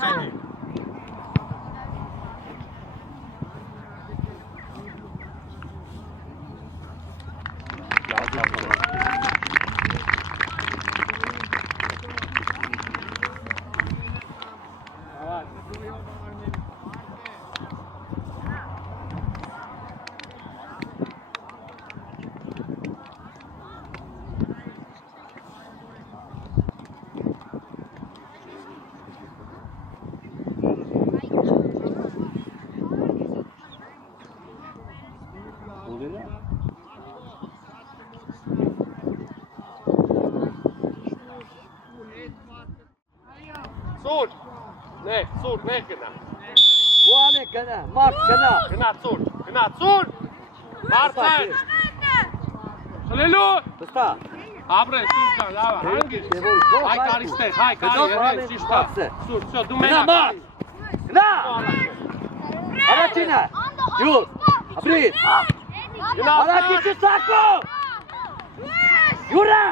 Ցենի։ Սուր, մեր գնա։ Ուան է գնա, մարդ գնա։ Գնա ծուր, մարդեր։ Խլելու։ Վստա։ Ապրե, սուր կան, լավա, հանգիր։ Հայ կարիս տեղ, հայ կարի, շիշտա։ Սուր, վсё, դու մենա։ Գնա։ Առաջինը։ Յուր, ապրիր։ Առաջիչը սակո։ Յուրա։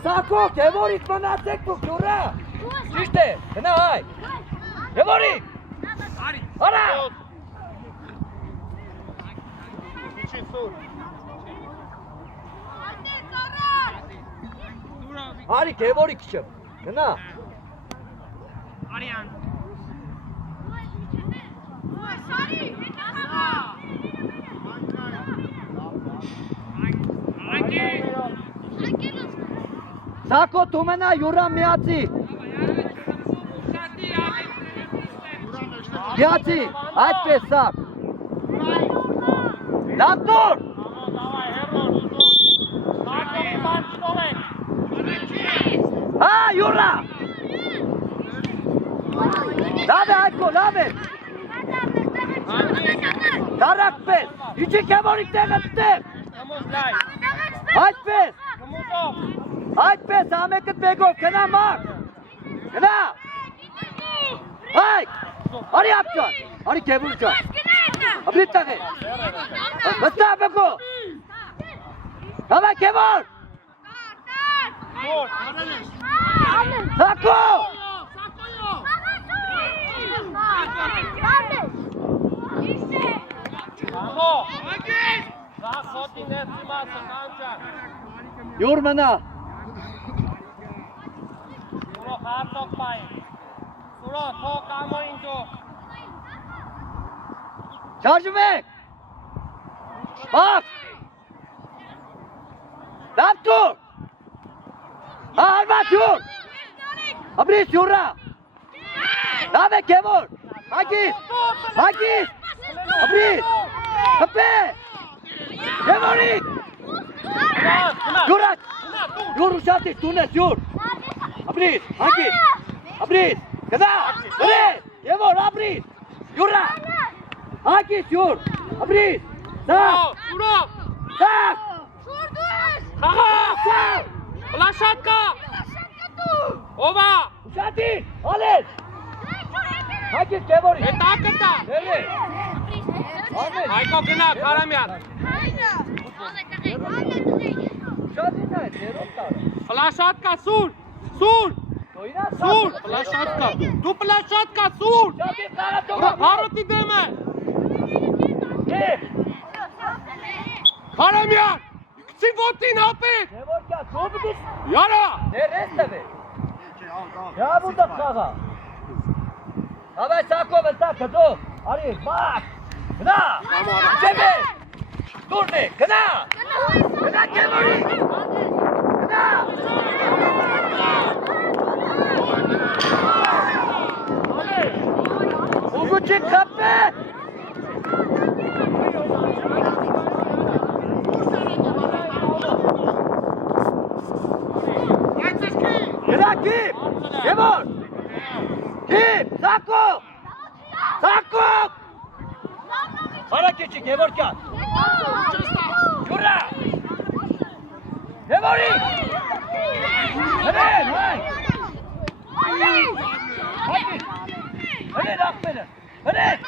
Սակո, Գևորիկ մնացեք դուք, յուրա։ Ճիշտ է, գնա հայ։ Գևորիկ։ Արա։ Իչին սուր։ Արի Գևորիկ չեմ, գնա։ Արիան։ Սակո դու մնա յուրա միացի։ Միացի, այդպես սակ։ Դատոր։ Հա, յուրա։ Լավ է այդքո, լավ է։ Դարակ պես, իչի Գևորիկ տեղը տեղ։ Այդպես։ Այդպես ամեկըտ բեգով, գնա մարդ, գնա, հայ, արի ապջան, արի Գևոր ջան, ապրիտ տաղ է, վստա բեգով, հավա Գևոր, սակո, յուր մնա, Հարթոք պային, սուրո, թող կամոյին դող շարժում եք, բաղ, դավտուր, հարված յուր, ապրիս յուրա, լավ է Գևոր, հագիս, ապրիս, հպե, Գևորիկ, յուրա, յուր ուշատիս, տունես յուր, ապրիս, հանգիս, ապրիս, գնա, գրես, Գևոր, ապրիս, յուրա, հանգիս, յուր, ապրիս, սակ, սակ, սակ, Պլաշատկա, ովա, ուշատիս, ալես, հանգիս, Գևորի, հետա կտա, Հայկո գնա, Կարամյան, ուշատիսն է, երոտ տարը, Պլաշատկա, սուր, Սուր! Սուր! Պլաշատկա! Դու պլաշատկա, սուր! Հարոտի դեմ է! Կարամյան! Կցի ոտին ապետ! Յարա! Ներեսև է! Շավ ունդավ խաղա! Հավայ սակով է սակ հզով! Արի, բակ! Գնա! Չեմ է! Դուրն է! Գնա! Գնա Գևորի! Գնա! Ուգուչի կապե! Գնա կիպ! Գևոր! Կիպ! Սակով! Սակով! Արա կեչի Գևոր կատ! Յուրա! Գևորի! Հրեն, հայ! Հրեն աղբերը! Հրեն!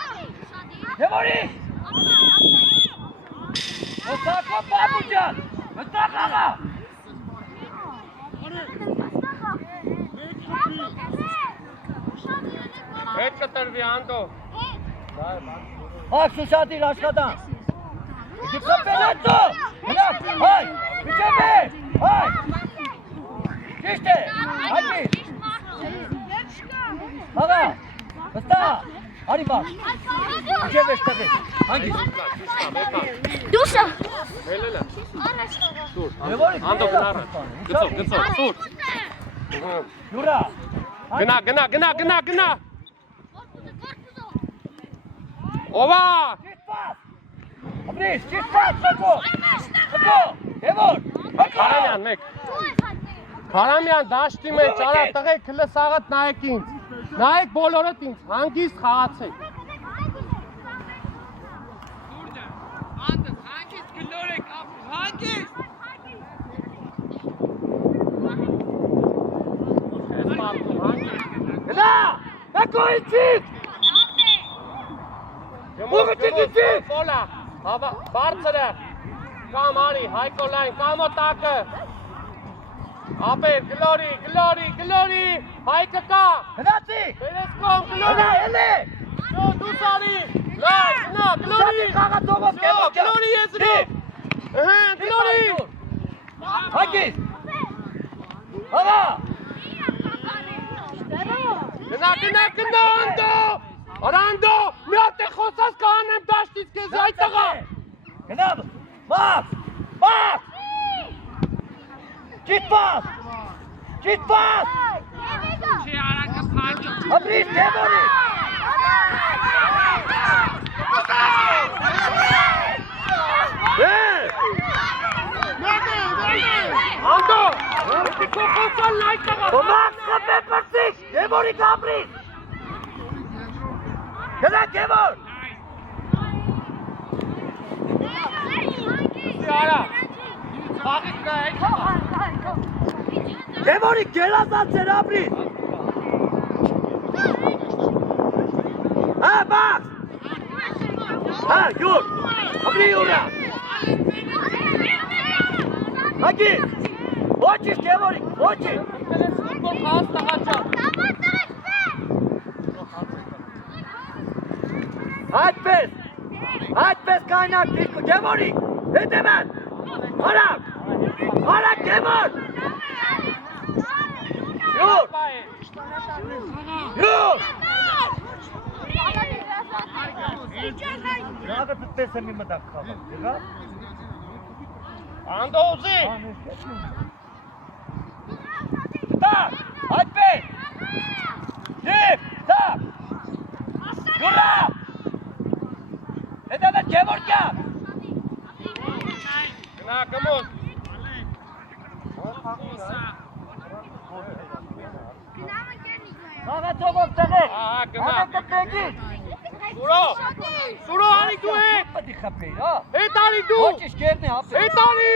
Գևորի! Սակով բաբու ջան! Վստակ աղա! Հետ կտրվի Անդո։ Մաքս ուշադիր աշխատան։ Դի կապելատո։ Հնա, հայ, միջավե, հայ։ Ճիշտ է, հայտի։ Հաղա, վստա, արի բաց։ Միջև ես տղի, հանգիս։ Դուսը։ Հելելը։ Սուր, Եվորիկ, Անդո գնարը։ Գծով, սուր։ Յուրա։ Գնա։ Ովա։ Ապրիս, ճիշտ պաց, բակո, Եվոր, Կարամյան, մեկ։ Կարամյան, դաշտի մեջ, արա տղեկ, հլս աղատ նայեք ինձ։ Նայեք բոլորըտ ինձ, հանգիստ խաղացեք։ Գնա, բակո իցիկ։ Ուղը տիկիցիկ։ Ֆոլա, բարձրը, կամ արի, հայկո լայն, կամո տակը։ Ապեր, գլորի, հայկը կա։ Հնացի։ Բերես կոմ, Հնա, էլի։ դուս արի, լայ, գնա, գլորի, Խաղացողով կեվոք։ գլորի եզրի, գլորի։ Հագիս։ Հաղա։ Գնա, Անդո, Արանդո, մի հատ է խոսած կանեմ դաշտից կեզ այդ տղա։ Գնա, բաց, ճիտ պաց, Չի արակը պանջը։ ապրիս, Եվորի։ Անդո, որտի խոսալ այդ տղա։ Մաքս խպե պրծիկ, Եվորի կապրիս։ Գնա, Եվոր։ Արա, բաղից նա այդ տղա։ Եվորի գելազած էր ապրիս։ Հա, բաց։ Հա, յուր, ապրի յուրա։ Հագի, ոչիշ, Եվորի, ոչիշ։ Ֆուտբոլ խաղաց տղաչա։ Այդպես կայնակ դիրկու, Եվորի, հետևան, հարակ, Եվոր, յուր, Նաղը պտպես եմ իմը դակ խաղալ, դեղա։ Անդո ուզի։ Տակ, այդպես, եվ, տակ, յուրա, հետևան Եվոր կյա։ Գնա, կմոս։ Խաղացողով տղեք, գնա։ ամեն կտրեգից։ Սուրո, արի դու հետ։ Պտի խպեիր, հա։ Հետ արի դու։ Ոչիշ կերն է հապեր։ Հետ արի։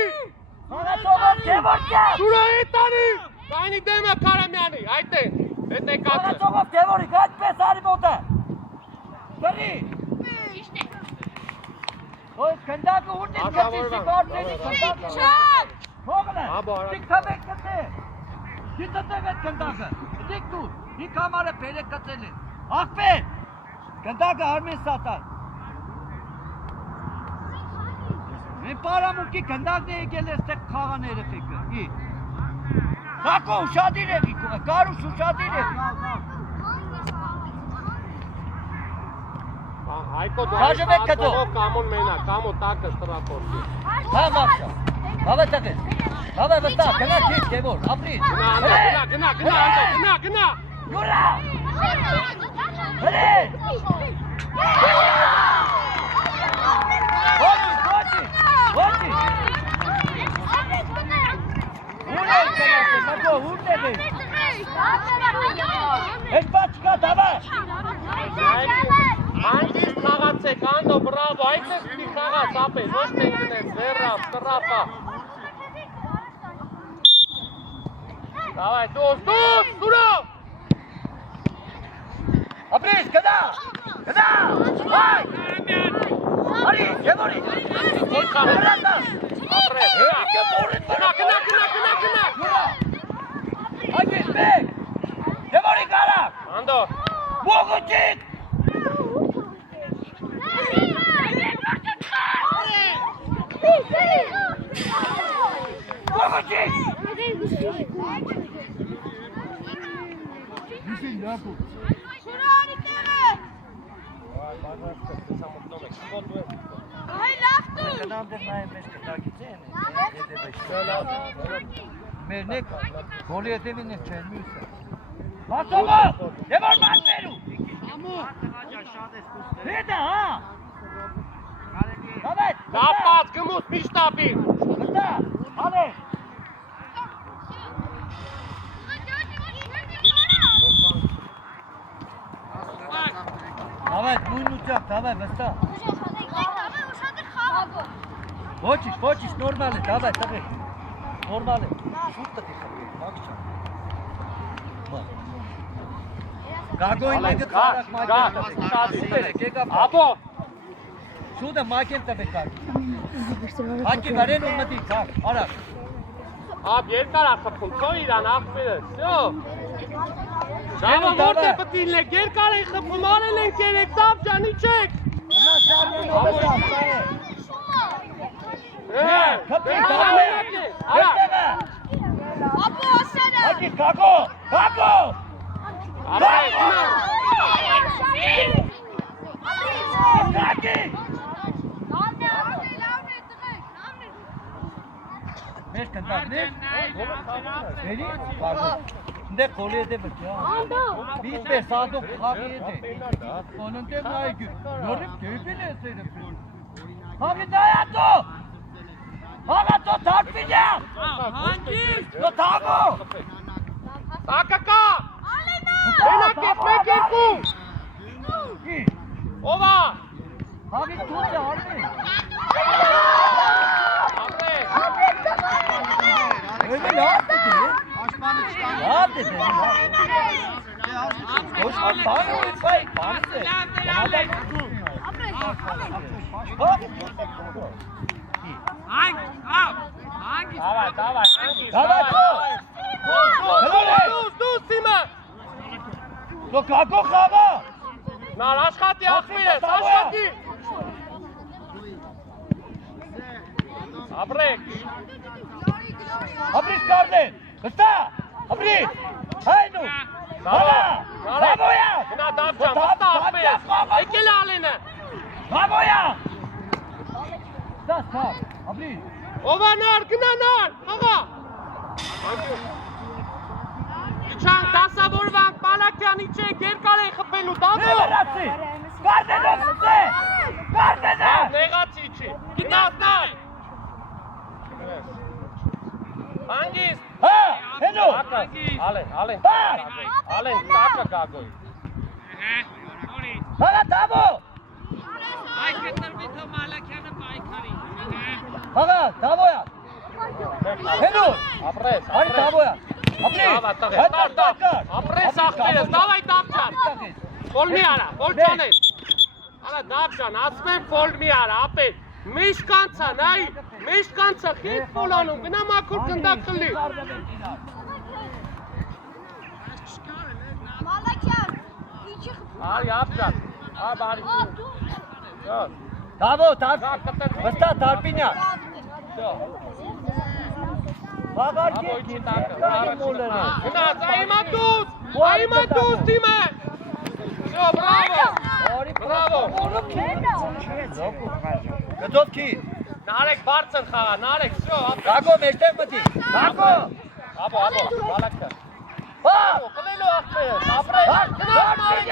Խաղացողով Եվոր կյա։ Սուրո, հետ արի։ Կայնի դեմը Կարամյանի, այդ է։ Հետ է կացը։ Խաղացողով Եվորի, այդպես արի մոտը։ Բրի։ Ոյս կնդակը ուրդից կծիսի կարծերի կնդակը։ Չան։ Հողն է, Աբո, արա։ դիք թվեք կծե։ Դիք տտեղ այդ կնդակը։ Դիք դու, դիք համարը բերեք կծել է։ Աղպեր, կնդակը արմեն սատար։ Մեն պարամունքի կնդակն է եկել էստեղ խաղան երեխիկը։ Բակո ուշադիր եղի, կարուս ուշադիր եղի։ Հայկո դու Հաջում եք կտո։ Կամոն մենա, կամո տակը ստրապորտի։ Հա մաքսա, հավը տղես, հավը վստա, գնա քիչ Եվոր, ապրիս։ Գնա, Անդո, գնա։ Յուրա, հրե, ոչի, ուր է կնասը, մակո, ուր տեղես, հետ բաց չկա դավա։ Հանգիստ խաղացեք, Անդո, բրավո, այդ է պիտի խաղաց, ապես, ոչ թե ինքնես, վերավ, ստրապա։ Դավայ, դուս, սուրո։ Ապրիս, գնա, հայ, արի, Եվորի, Որ խաղաց։ հրատա, Ապրես, գնա։ Յուրա, այգիս, մեկ, Եվորի Մերնեք գոլի հետևին է չեն մյուսը։ Հասովո, դե որ մարդ բերու։ Հետը, հա։ Դավետ, Կապած գմուս միշտապի։ մտա, հալե։ Դավետ, նույն ուծակ, դավետ, վստա։ Ոչիշ, նորմալ է, դավետ, տղեկ։ Նորմալ է, շուտ տղի խպի, մակ չան։ Գագոյին մեկը կարակ մակեն տղեկ, շուտ է, կեկապ։ Աբո։ Շուտ է մակեն տղեկ կարկ։ Հակի վարեն ու մտի, կարկ, արակ։ Ավ երկար ախպում, քո իրան ախպերը, սյո։ Շավը որդ է պտիլն եք, երկար է խպում, արել ենք երեք, տապ ջան, իչեք։ Աբո ասերը։ Հակի, կակո, կակո։ Կակի։ Մեր կնդակներ, բերի, դե կոլի էդ է բրճա, բիտ բեր, սադով խաղի էդ է, կոնընտեղ նայգյուր, նորիվ կերպին է սերը բեր, խաղի դայատո, հաղատո թարպին է, նո թաղո, Տակակա, մենակ ես մեկ երկու, ովա, խաղի թուց է արմի, Öyle ne yaptı dedi? Ne yaptı dedi? Hoş bana lütfen. Bana de. Դուս Սիմը։ Դու կակո խաղա։ Նար աշխատի ախպիր ես, աշխատի։ Ապրեք։ Ապրիս կարդեն, վստա, ապրիս, հայնու, հալա, վավոյա, Գնա դապջան, վստա ախպիր ես, եկել ալինը։ վավոյա, դաս հավ, ապրիս, Ովա նար, գնա նար, հաղա։ Իչան դասավորվանք, պալակյան իչեք, երկար են խպելու, դամո։ նևերացի, կարդենով ստե, կարդենով, Նեղացի իչի, գնաս նար։ Հանգիստ։ հա, հենու, Ալեն, բար, տակը գագոյ։ հալա դավո, հաղա, դավոյա, հենու, Ապրես, արի դավոյա, ապրիս, ապրես ախպերս, դավայ դապջան։ Ֆոլ մի արա, ֆոլ ճանես։ Արա դապջան, ասում եմ ֆոլ մի արա, ապեր։ Միշտ կանցա, նայ, միշտ կանցա, խիտ ֆոլ անում, գնա մաքուր կնդակ խլի։ Մալակյան։ Արի ապջան, բարի։ դավո, վստա թարպինյա, Բաղարքի Աբոյչի տակը, գնաց, այմա դուս դիմը։ Շո, բրավո, բրավո։ գծով քի, Նարեք բարձն խաղա, նարեք, շո, գագո մեջտեղ մտի, գագո, աբո, բալակտը։ հա, Կլելու ախպերս, ապրես, գնաց նարեք,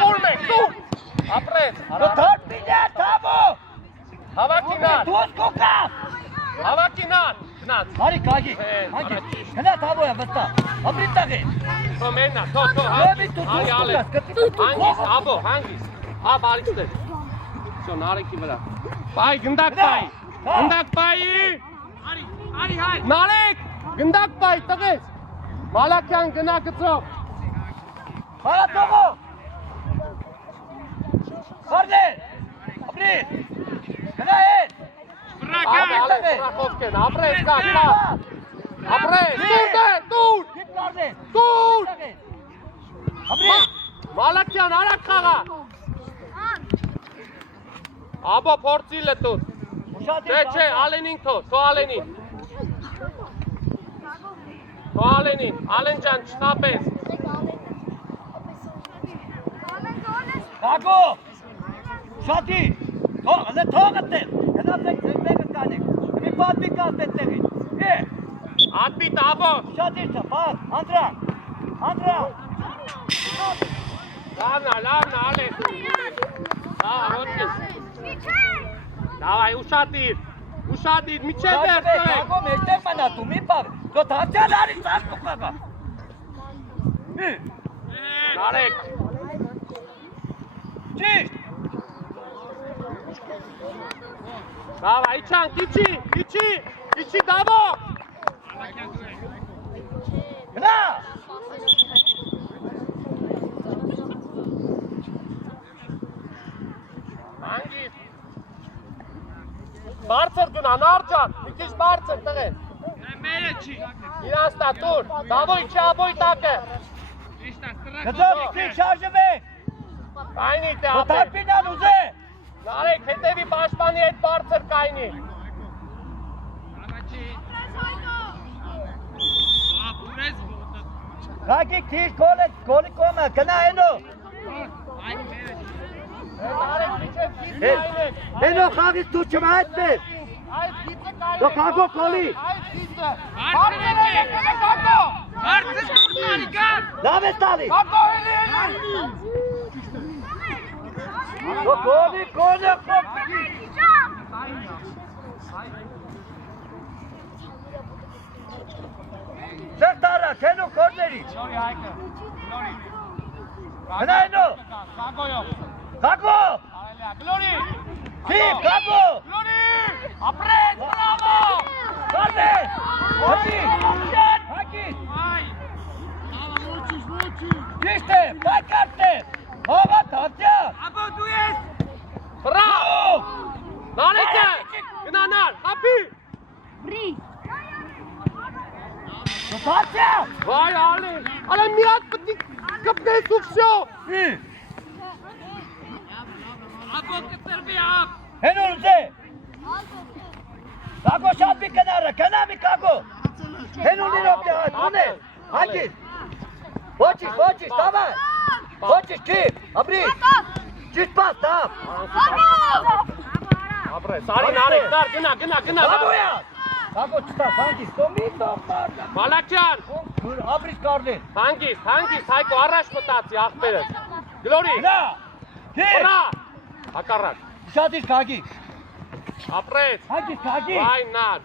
դուր մեկ, դուր, ապրես, թարպինյա, դավո, հավակի նար, դուս կոկավ, հավակի նար, գնաց, արի կագի, գնա դավոյա վստա, ապրի տաղի, թո մեննա, թո, Լավի դու արի դուս ալեն, կոկավ, հանգիս, աբո, հանգիս, բարիքստեր, շո, նարեքի վրա, բայ, գնդակ բայ, նարեք, գնդակ բայ, տղես, մալակյան գնա գծով, հալա տողո, կարդեն, ապրի, գնա հետ, ապրես, ապրես, դուր, դուր, ապրի, մալակյան, արակ խաղա, աբո, փորձիլ է տուր, Չէ, Ալենին թո Ալենին։ Թո Ալենին, Ալեն ջան, չխաբես։ Կագո, շատի, թողը տեղ, գնացեք ձեզնեղը կանեք, մի պատվի կաս դետեղին, Ատպիտ աբո։ շատի չա, պաս, անդրա, Լավնա, Ալեն։ Դավայ, ուշադիր, միչև վերջ տվեք։ Կագո մեջտեղ մնատու, մի պավ, դո թավջան արի սար տուխաղա։ Նարեք։ Ճիշտ։ Դավայ, իչան, իչի, դավո։ Գնա։ Հանգիր։ Բարձր գնա, նարջան, մի քիչ բարձր տղեն։ Մերը չի։ Իրանց տա տուր, դավոյ չի աբոյ տակը։ Գծով իքին շարժվեք։ Կայնի տե Դո ապեր։ թապինան ուզե։ Նարեք, հետևի պաշտպանի հետ բարձր կայնի։ Առաջի։ Ապուրես ոտը։ Կագիկ թիր կոլի կոմը, գնա հենո։ Այն մերը չի։ Նարեք, միչև գիրն այնեք։ Հենո խաղից դու չմա այդպես։ Այս գիծը կայնի։ Դո կագո կոլի։ Այս գիծը։ Բարձր կորտանի գար։ Լավ է տալի։ Կագո էլի։ Դո կոլի խոպի։ Սեր տարա, հենո կորների։ Լորի հայկը, լորի։ Գնա հենո։ Կագոյով։ Կագո։ Արելյա, գլորի։ Թիվ, կագո։ Գլորի։ Ապրեց, բրավո։ Կարդե։ Հակի։ Հակի։ Այ։ Ճիշտ է, պայքարտ է։ Հովա թավջա։ Աբո դու ես։ Բրավո։ Նարեկը, գնանար, հապի։ Դո թավջա։ Վայ, Ալեն մի հատ պտի կպնես ու վսյո։ Աբո կտրվի ապ։ Հենո ուզե։ Կագո շատվի կնարը, կնա մի կագո։ Հենո լիրոպի հատ, ունել, հագիր։ Ոչիշ, տավա։ Ոչիշ, թիվ, ապրի։ Ճիշտ պաս, տավ։ Ապրե, սարի նարեք, դար, գնա։ Կագոյա։ Կագո չտա, հանգիս, տոմի տոմար։ Մալաչյան, Ապրիս կարդեն։ հանգիստ, հայկո, առաջ մտացի, աղբերս։ Գլորի, Գնա։ Թիվ։ բրա, հակարակ, Շատիշ կագի։ ապրեց, Հագիս կագի։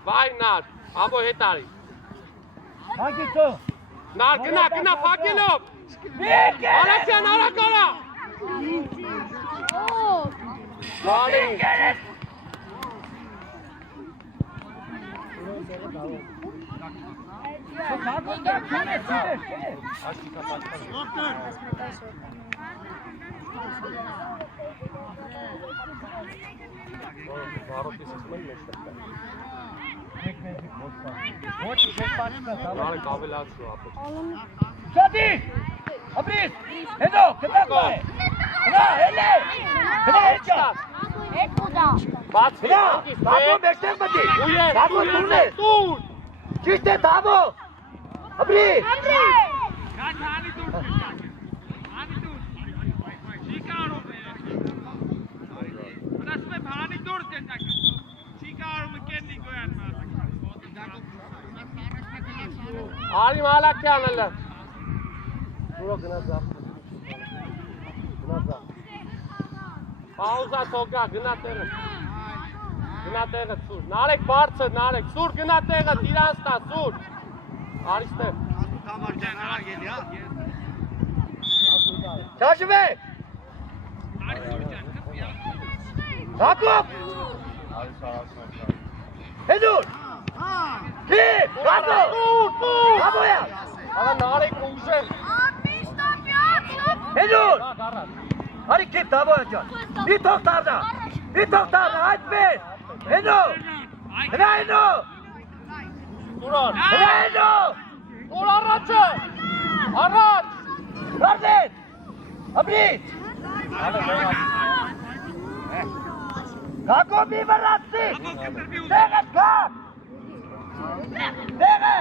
վայ նար, աբո հետ արի։ Հագիս տո։ Նար, գնա, փակելով, Վիկեր։ Մալաչյան, արակ արա։ Վալի, Կագոն դա քունե, չիդեր։ նարեք ավելացու, ապրեց։ Շատի։ Ապրիս։ Հենո, կտակ է։ Գնա, հելե։ Գնա, հեչա։ Բացվի, Գնա, հանգիստ, կագո մեջտեղ մտի։ ուեր, Կագո տուրնես։ տուր, Ճիշտ է, տավո։ Ապրիս։ Գաչ հանի դուր։ Հանի դուր։ Չի կարող է։ Ասում եմ հանի դուր դետակ։ Չի կարող է կենի գոյան մասը։ արի Մալաչյան ըլը։ Ուրո գնա Պաուզա թողա, գնա տեղը սուր, նարեք բարձր, սուր գնա տեղը, իրանց տա, սուր, արիստեղ, Շաշվեք։ Հակոբ։ Հեդուր։ Թիվ, կագո։ Կագոյա։ Ալա նարեք ուժեղ, Հեդուր։ գարած, Արի քիպ տավոյա ջան։ Մի թող տավնա, այդպես։ Հենո։ Հնա հենո։ ուրար, Հնա հենո։ ուր առաջը, առաջ, Կարդեն։ Ապրից։ Հակոբի վրացի։ Տեղը կապ։ Տեղը։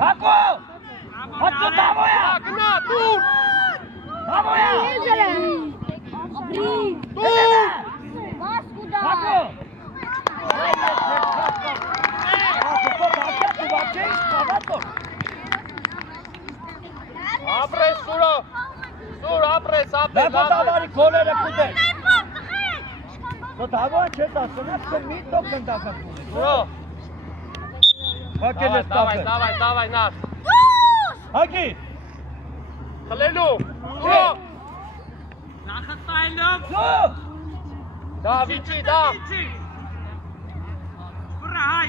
Հակոբ։ Հակո տավոյա։ Գնա, դուր։ Տավոյա։ Դուր։ Հակոբ։ Ապրես սուրո։ Սուր ապրես, ապրես։ Լակո տավարի կոլերը կուտել։ Դո տավոյա չես ասունակ, թե մի տոք ընդակակ կուտել։ Սուրո։ Հակել ես տապել։ Դավայ, նար։ Հակի։ Խլելու։ Սուրո։ Նախատայլով։ Սուր։ Դավիճի, դավ։ Վրա հայ։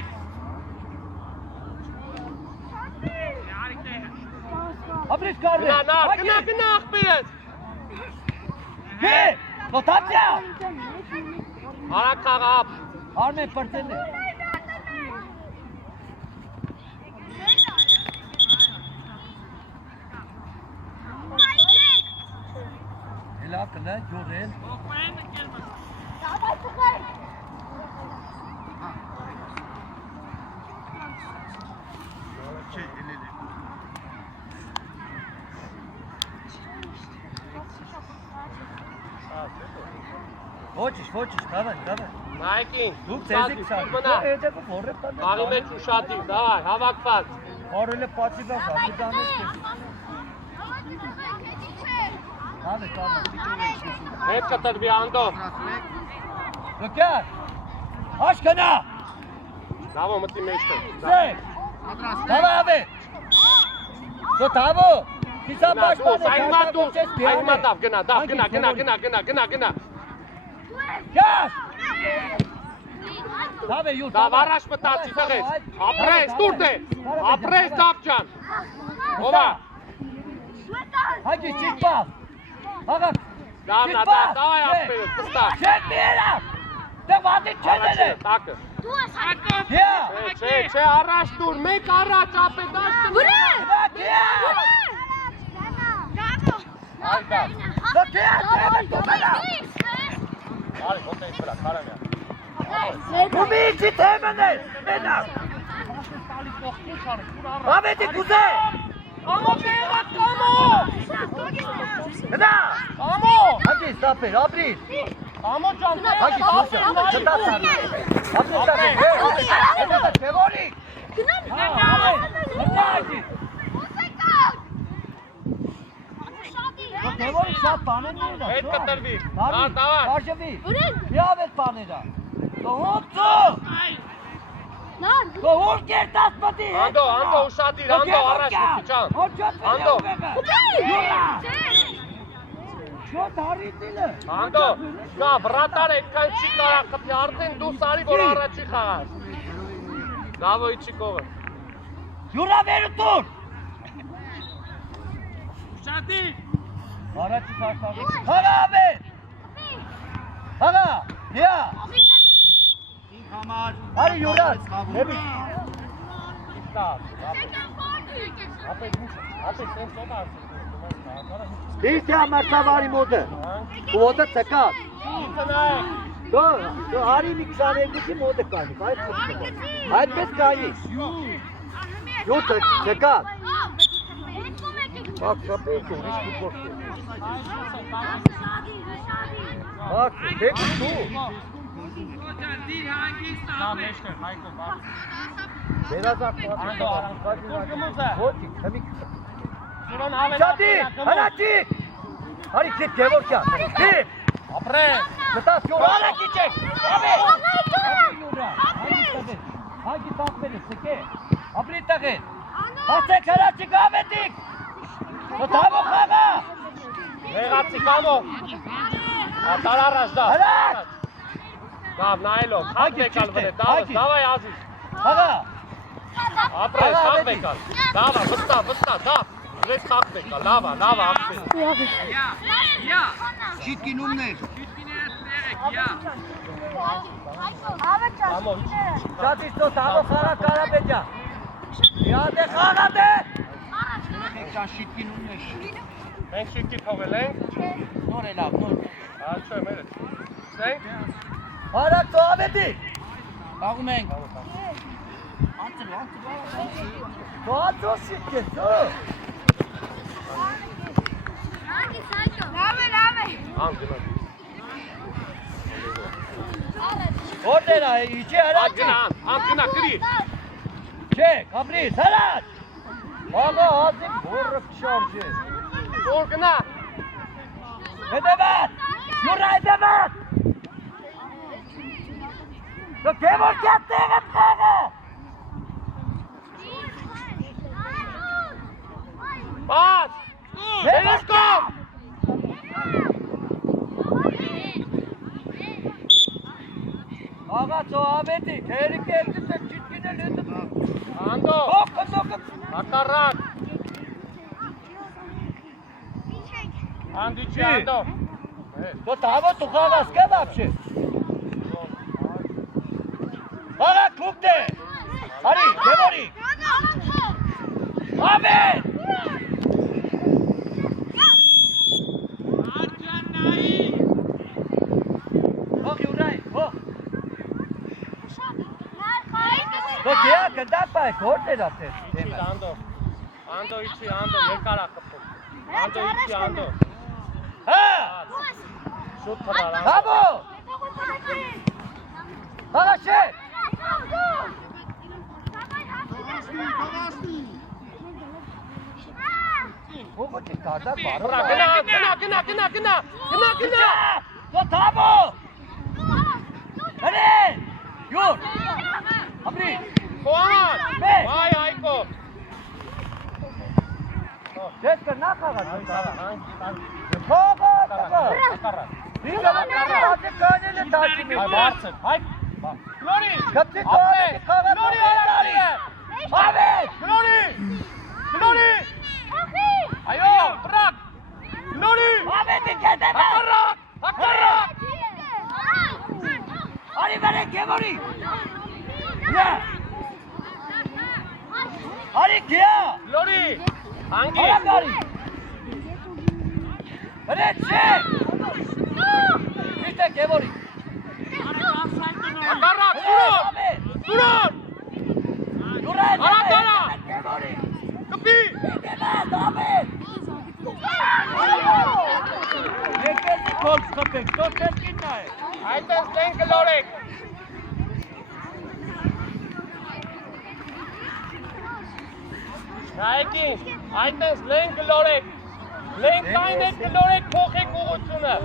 Yarık değil. Ապրես կարդես։ Գնա, նար, գնա աղբիրես։ Հե, կոտացյա։ Արակ խաղապ։ Արմեն պրտեն է։ Հելա կնա, յորել։ Okmayın da gelmez. Ոչիշ, դավայ։ Նայքին։ Դուք ձեզի կսարի։ Մնա։ Հետևը որը պանե։ Աղի մեջ ուշատիր, դավայ, հավակված։ Արել է պացիվա, հապիտանես կես։ Հավե, Հետ կտրվի անդո։ Լոկյար, հաշ կնա։ Դավո մտի մեջտը։ Սեք, դավայ ավե։ Դո տավո, կիսա պաշպան է, Այմա դավ, գնա, գնա։ Գաս։ Դավե յուր, Դավ առաջ մտացի տղես, ապրես, դուրդ է, ապրես դավ ճան։ Ովա։ Հագի չիկպավ, հաղակ, Դավնա, դավայ ապրես, պստակ։ չեն միերավ, դե վատի չեն էլ է։ Տակը։ Հյա, Չէ, առաջ դուր, մեկ առաջ ապե դաշտը։ հյա, լոկյար, չեն է տուպելա։ Արի, ոտե իչ վրա, կարամյա։ Ումի իչի թեմն է, մենավ։ Ամետի կուզե։ Ամո բեղատ, ամո։ Հնա, Ամո։ հագի ստապեր, ապրիր։ Ամո ճան, Հագի սուսյա, չտա սարի։ Ապրիր ստապեր, հետո չևորիկ։ Հնա հագի։ Չևորիկ շատ բանեն նիրդա։ հետ կտրվի, Դավի, դավայ։ կարժվի, հյավ էտ բաներա։ Դողոցո։ Դողոր կերտաս պտի հետ։ Անդո, ուշատիր, անդո, առաջ մտի ճան։ Անդո։ Շոտ հարիտիլը։ Անդո, կա, վրատար այդքան չի կարա խպի, արդեն դու սարի, որ առաջի խաղաս։ Դավո իչի կողը։ Յուրա վերուտուր։ Şadi. Առաջի սարսավի։ Հաղա ավեր։ Հաղա, հյա։ Hamar. Արի յուրած, նեպի։ Դիրտի ամարտավարի մոտը, մոտը տկատ։ Դո արի մի 22-ի մոտը կանիք, այդպես կանիք։ Յոտը տկատ։ Բակ շապեիք ու վիշկի պորտի։ Բակ, դեպի դու։ Hocam dil hangisi abi? Վերազատ Անդո, Ոչի, քմիկ։ Սուրոն հավեն Շատի, հնաչիկ։ Արի քիչ Գևորգյան, քիչ։ ապրե, Մտած յորա։ Արակի չեք, ավե։ Հագի տապվել է, սկե։ Ապրի տղեն։ Հասեք հրաչիկ ավետիկ։ Մտավո խաղա։ վեղացի կամո, ատար առաջ դավ, Հրաչ։ դավ, նայելով, խաղ բեկալ վնե, դավայ ազիզ, Խաղա։ ապրես, խաղ բեկալ, դավա, վստա, դավ, վրես խաղ բեկալ, լավա, ապրես, Ya. Ya. Շիտկին ումներ։ Bitkiler vererek ya. կամո, Շատից տո տավո խաղա կարապետյա։ Յադ է խաղատ է։ մենք շիկի թողել ենք, Նոր է լավ, նոր։ հաչո է մերդ, սենք, Հարակ ծոհավետի։ Բաղում ենք։ Ծոհածո շիտկես, Ան գնա։ Որտեր է, իջի հարակի։ Ան գնա, գրի։ Չէ, կապրիս, հարակ։ Աղա հազիք բորը կշարժի։ Որ գնա։ Հետևատ, յուրա հետևատ։ Դու կևոր կյատեղ եմ խաղը։ Բաց։ Դերես կոմ։ Աղա ծոհավետի, քերի կերտիս եմ չիտքին էլ հետը։ Անդո։ Հոկը։ Հակառակ։ Անդիչի անդո։ Դու տավո դու խաղաս կա բապշե։ Աղա կուկտե։ Արի, դեմորի։ Ավեն։ Հող յուրայ, հող։ Դու կեա կնդակ պայք, որտեր ատես։ Անդո։ Անդո իչի անդո, երկարա խփում։ Անդո իչի անդո։ Հա։ Շուտ խմար։ Հաբո։ Հաղաշե։ Հողոջի կադար բարո։ Գնա։ Դու թաբո։ Հրեն։ Յուր։ Ամրի։ Խոհան։ Մեկ։ Վայ այկո։ Դες կնա խաղաս։ Խաղա։ Հակառակ։ Դիգա կաղաս կանել է տակի։ Բարձր։ Հայ։ Գլորի։ Կապտի կողմի խաղաս։ Գլորի արարի։ Ավետ։ Գլորի։ Այո, բրակ։ Գլորի։ Ավետի կետևը։ Հակառակ։ Արի վերը կևորի։ Նա։ Արի կյա։ Գլորի։ Անգի։ Արագարի։ Վրետ շեք։ Իշտե կևորի։ Հակառակ, սուրոտ։ Յուրա է Արագարա։ կևորի։ Կպի։ Կևատ, ավետ։ Եկեցի կոլց խպեք, դո տերկին նա է։ Այդպես լեն գլորեք։ Նայեկին, այդպես լեն գլորեք։ Լեն կայն եք գլորեք փոխեք ուղությունը։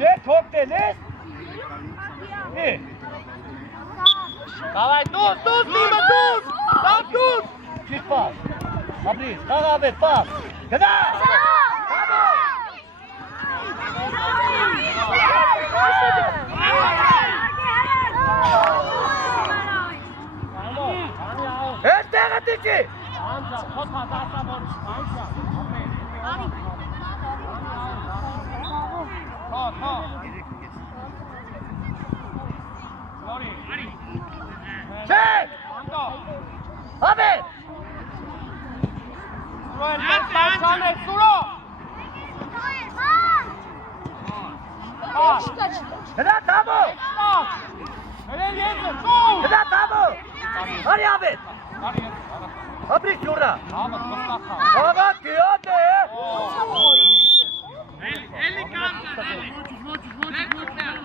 Շեք հոգտել ես։ Davay, dur, Dima, dur! Lan dur! Çift pas. Fabriz, Kagabet, pas. Gıda! Este gatici! Amca, kota, data, boruş, amca. Ta. Çek! Abi! Gıda tabu! Gıda tabu! Hadi abi! Fabriz şurada! Baba kıyade!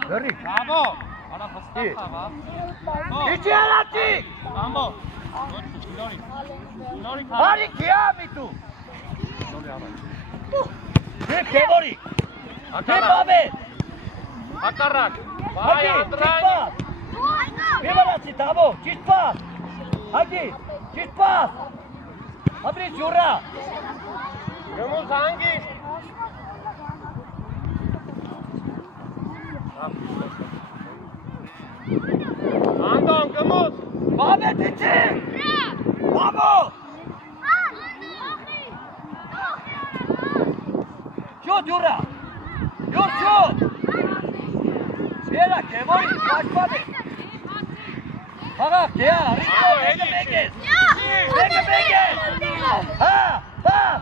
Görük! İçi alaçık! Hadi kıyami tu! Bir kevori! Bir abi! Hakarak! Hadi çift pas! Bir balası tabu! Çift pas! Hadi çift pas! Fabriz şurada! Gömüz hangi? Andon Gömüz! Mehmet için! Bravo! Şut Yura! Yur şut! Şera kevori kaçmadı! Hava ya! Rico Begez! Begez! Ha! Ha!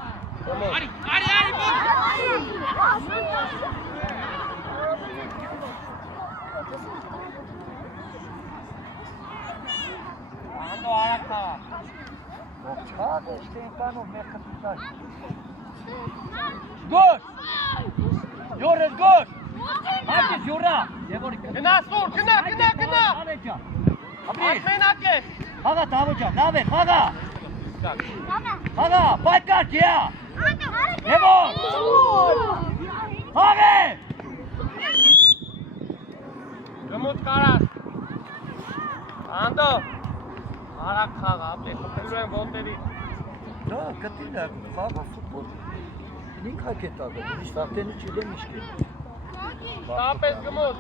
Անդո արակա։ Ողջան Շտենկանով մեկը ցույց։ Գոլ! Յորես գոլ! Հաջից յուրա! Եվորի Գնա սուր, գնա։ Արեջա։ Ատմենակ ես։ Խաղա Դավոջան, լավ է, խաղա։ Խաղա, պայքար քիա։ Եվոր! Խաղե! Գմուտ կարած։ Անդո։ Արակ խաղա, ապլի խփելու են ոտերի։ Դա կտին է, խաղա ֆուտբոլ։ Ինք հակետագը, շտարտենի չիլեմ իշկի։ Տապես գմուտ։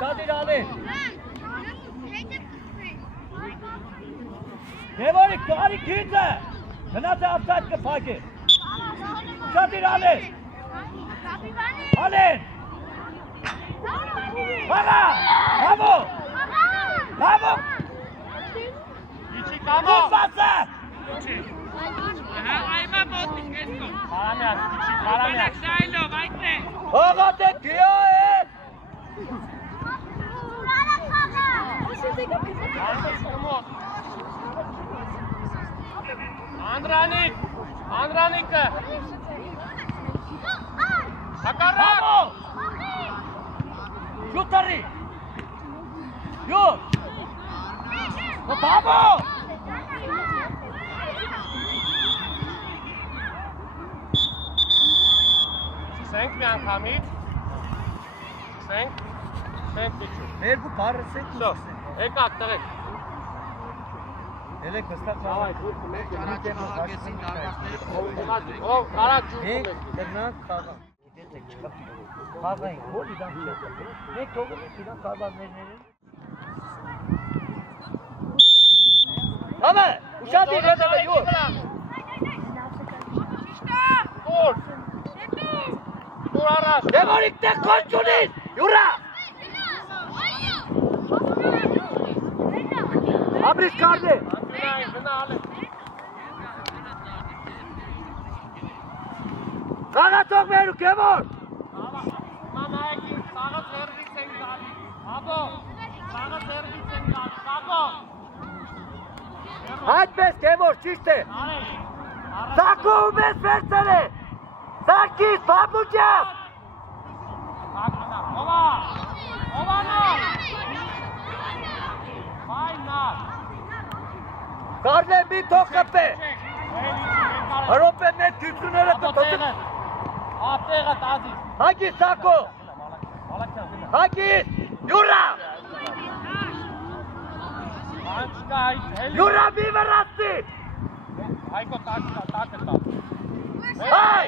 Շատիր ալեն։ Եվորի, կարի քիծ է։ Գնաց է ապսայդ կպակ է։ Շատիր ալեն։ Ալեն։ Խաղա, բավո։ Բավո։ Իչի կամո։ Կուսված է։ Այմա մոտիկ ես կո։ Հարամյաս, իչի Բանակ հարամյաս։ շայլով, այդտեղ։ Խաղա դե քիա է։ Անդոս գմուտ։ Անդրանիկը։ Հակարակ։ Բավո։ Շուտարի։ Յուր։ Բավո։ Սենք մի անգամից։ Սենք պիչու։ Երկու բարս է։ Շո, եկակ տղեկ։ Էլեք վստահ Davay, խաղա։ ով կարած ջուրում եք։ Դրանք խաղա։ Գիտեք չկա։ Խաղային գոլ իդան չէ։ Մեկ թողում եք իդան խաղալներներին։ Համը, ուշադիր հետևը յուր։ Տուր։ Տուր առաջ։ Դևորիկ տեղ կոչ ունին, յուրա։ Աբրիս կարդե։ Անդրյային, գնա ալեք։ Խաղացող վերուք եվոր։ Մամայեկին, սաղը ծերվից են գալի։ Աբո, սաղը ծերվից են գալի, սաղո։ Այդպես եվոր, ճիշտ է։ Սակու մեզ վերցել է։ Սակիս, բաբուջան։ Ովանալ։ Վայնալ։ Կարդե մի թող կպե։ Հրոպե մեծ գյությունները կտոտում։ Ապտեղը տազի։ Հագիս սակու։ Հագիս, յուրա։ Անչկա այդ հելի։ Յուրա մի վրացի։ Հայկո տակը տա։ Հայ։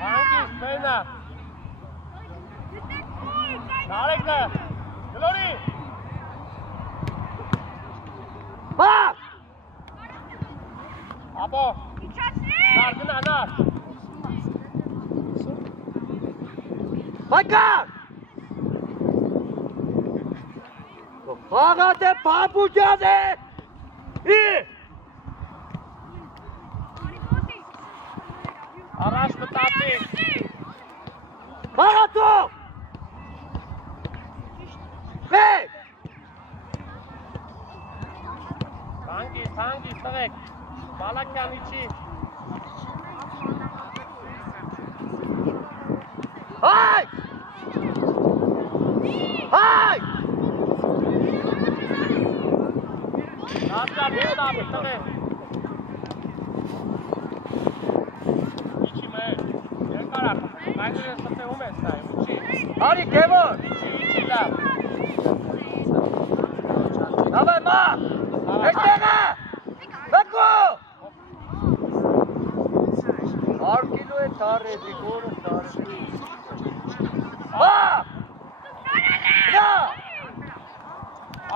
Հանգիս մենա։ Նարեկը, գլորի։ Բավ։ Աբո, նար գնա, նար։ Բակար։ Խաղատ է բաբուջան է։ Առաջ մտացի։ Խաղացող։ Մեկ։ Հանգիս, տղեք։ Բալակյան իչի։ Հայ։ Հայ։ Նացյալ հետապը, տղեք։ Իչի մեր, երկարակ, մայնուր ես տղում ես նայում, իչի։ Արի կևոր։ Իչի լավ։ Դավայ մա։ Էստեղը։ Բակու։ Արկիլու է տարեդի, գորս տարեդի։ Հա։ Նա։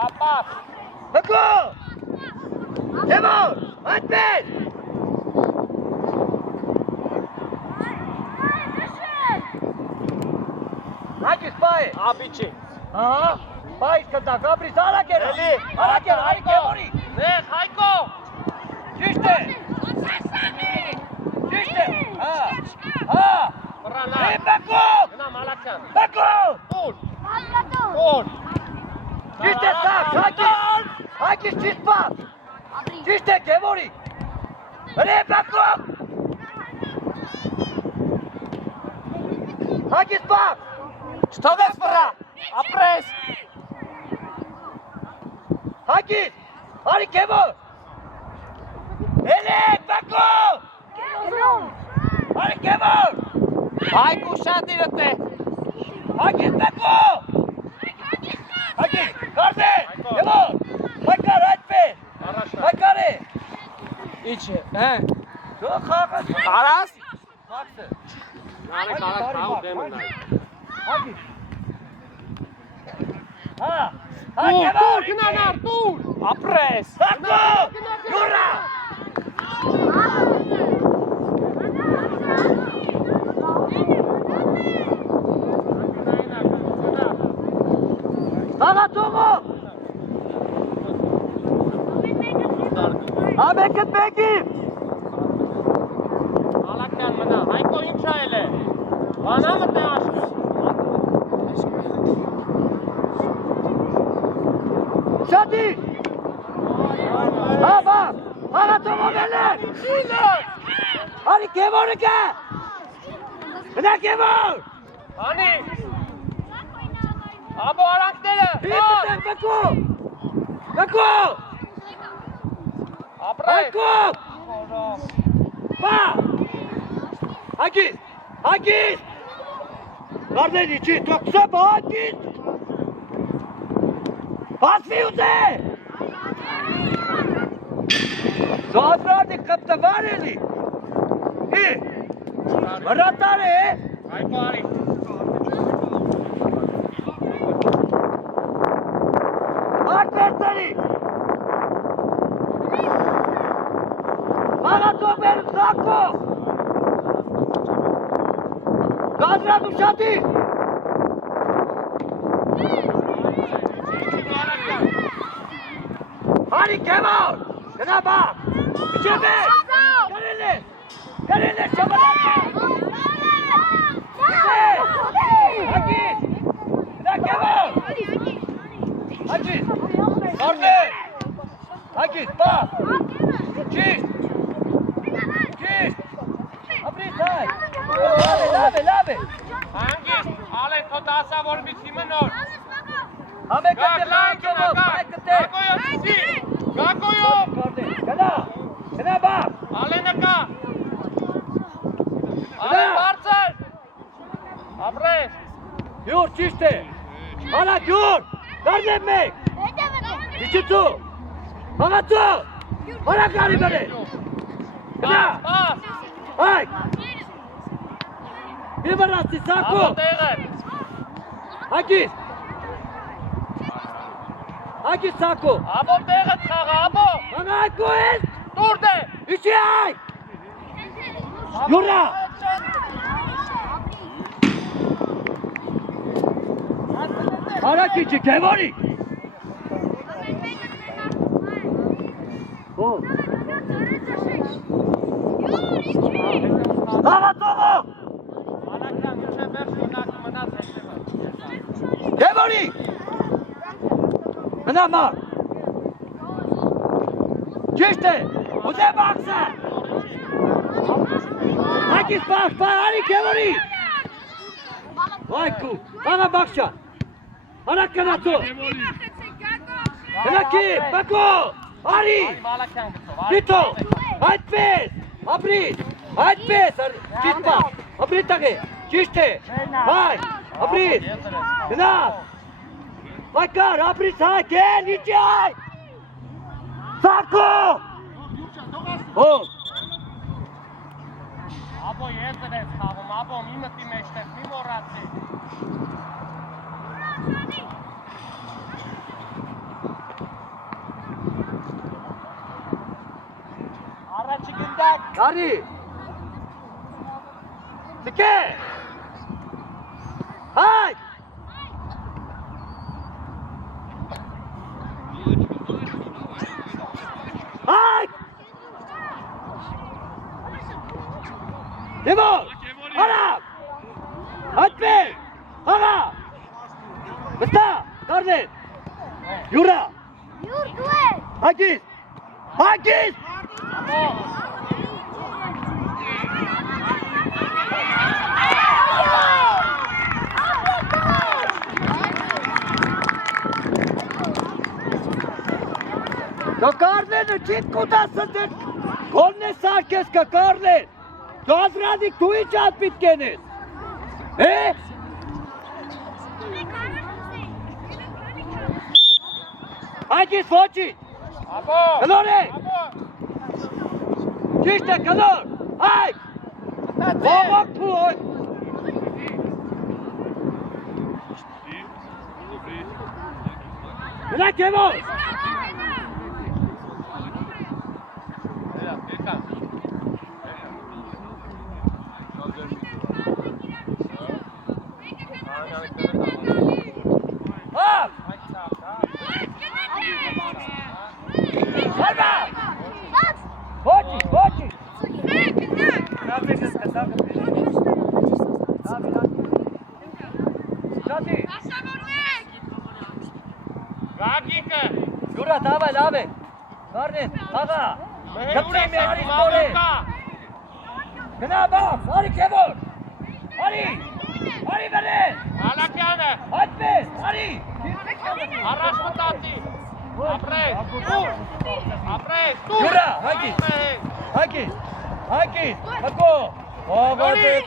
Ապապ։ Բակու։ Կևոր, այդպես։ Հագիս պայ է։ Աբիչի։ Ահա, պայ կտա, գաբրիս արագեր, արագեր, արի կևորի։ Նեղ, Հայկո։ Ճիշտ է։ Ճիշտ է։ Հա, հա, Բակո։ Գնա Մալաքյան։ Բակո։ Ուր։ Հակատո։ Ուր։ Ճիշտ է սա, հակի ճիշտ պատ։ Ճիշտ է Գևորի։ Հրե Բակո։ Հակի պատ։ Չթողես վրա։ Ապրես։ Հակի։ Արի Գևոր։ Հրե Բակո։ Արի Գևոր։ Հայկու շատ իրդ է։ Հակի Բակո։ Հակի, կարդե, Գևոր։ Հայկար այդպես։ Հայկար է։ Ինչ է, հե։ Դու խաղը։ Արաս։ Խաղը։ Նարի կարակ խաղու դեմը նայ։ Հակի։ Հա, Տուր, Գևոր։ գնա նար, տուր։ Ապրես։ Բակո։ Յուրա։ Աղացողո։ Ամեկըտ մեկիմ։ Մալաքյան մնա, Հայկո ինչ այլ է։ Բանամը տե աշկը։ Շատի։ Հա, բա, աղացողո գելեր։ Արի Գևորը կա։ Գնա Գևոր։ Անի։ Աբո արանքները։ Հիպտեն Բակո։ Բակո։ Ապրես։ Հայկո։ Բա։ Հագիս, հագիս։ Կարդեն իչի, տոքսա բա հագիս։ Հասվի ուզե։ Զոհադրարդի կպտվար էլի։ Հի, մրատար է։ Հայկո արի։ Արտերցերի։ Աղացող մեր սակո։ Գազրատ ու շատի։ Հարի Գևոր, գնա բակ, իջև է, գարել է, շաբարակը, հագիս, գնա Գևոր, հագիս, կարդեր, հագիս, բակ, ճիշտ, ապրիս հայ, լավ է, Հանգիստ, ալեն քո դասավոր մի թիմը նոր։ համեկը դե լայն Գևոր, հայկը դե, Գակոյով սի, Գակոյով։ գնա բակ, Ալենը կա։ Ալեն բարձր։ Ապրես։ յուր ճիշտ է, հանակ յուր, կարդեմ մեկ, իչիցու, հաղացու, հանակ արի բրե, գնա, Պաս։ հայք, մի վրացի սակո, Աբո տեղը։ հագիս, հագիս սակո, Աբո տեղը խաղը, աբո։ հաղակու ես, Տուր դե։ իչի հայք, յուրա, հանակ իչի, Գևորի, հաղացողո, Մալաքյան ինչ է վերջ մնաց մնաց հետևը։ Գևորի, գնա մար, ճիշտ է, ուզե բաքսը, հագիս բախ, արի Գևորի, վայքու, հաղա բաքշան, հանակ կնացու, գնակի, բակո, արի, Մալաքյան գծով։ դիտո, այդպես, ապրից, այդպես, ճիշտ բախ, ապրից տագե, ճիշտ է, հայ, ապրից, գնաս, վայքար, ապրից հայք են, իչի հայք, սակո, հոն, Աբո եզր ես խաղում, աբո մի մտի մեջտեղ, մի մոռացի։ Առաջի գնդակ։ արի, տկե, հայք, հայք, Գևոր, արավ, Asa, Kardeş. Yura. Յուր դու ես։ Hakiz. Hakiz. Kardeş, çift kutasın. Kolne sarkes ka kardeş. Gazradik tu hiç at bitkeniz. He? Hakiz Foçi. Abo. Kalore. Çişte kalor. Hay. Babak bu. Bırak Kemal. Al. Alba. Foçi, Foçi. Ragike. Yura давай, давай. Kardeş, kaga. Kapıyı mı arayın böyle? Gına bak, hadi Kemal. Hadi. Hadi beni. Alakane. Hadi, hadi. Araç mı tati? Apre. Dur. Apre. Dur. Yura, Hakiz. Hakiz. Hakiz. Bako. Baba be.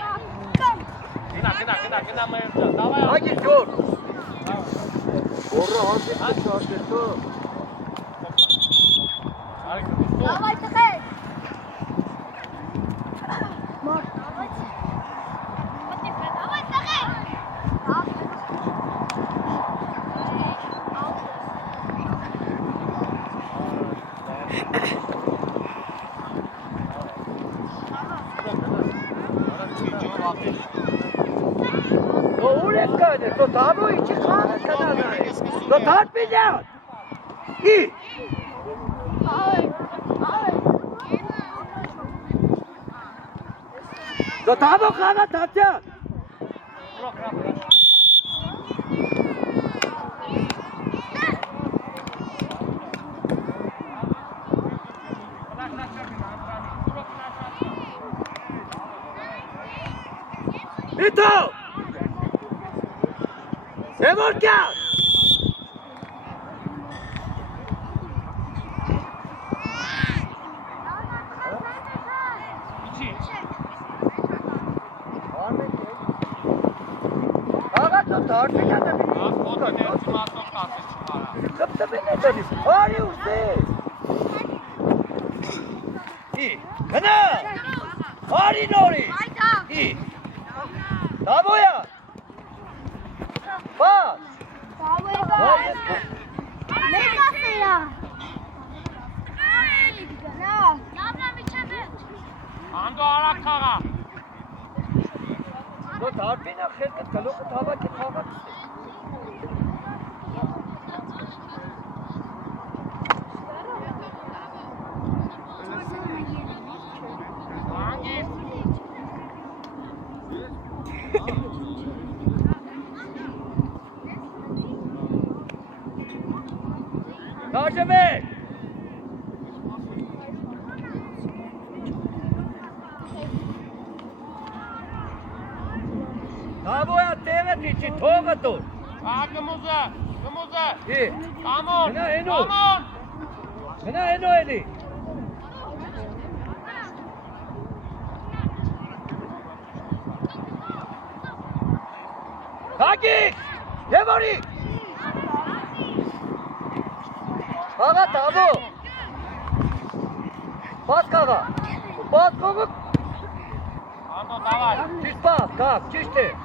Kina mı? Davay. Hakiz dur. Orada Hakiz çarşısı. Давай, тахай. Мор, давай. Давай, тахай. Уреккане, то тамо içi kanı kadar. To tartmayacağız. İyi. To tamo kanı tartacağız. Vito! Evolka! Aga to tartmayacağız da bir. Kapta beni tabii. Ari uste. İyi. Kana! Ari nori. İyi. Taboya. Bas. Ne yaptın ya? Ya. Ando alakaga. To tartmayacağız. Herkes kalok tava ki tava. Hangi? Karşıme! Taboya tevet içi toga dur. Kımıza. İyi. Come on. Eno. Come on. Bana eno eli. Haki! Yevori! Kaga tabo. Bas kaga. Bas kaga. Ando davay. Çiş bas, kalk, çişti.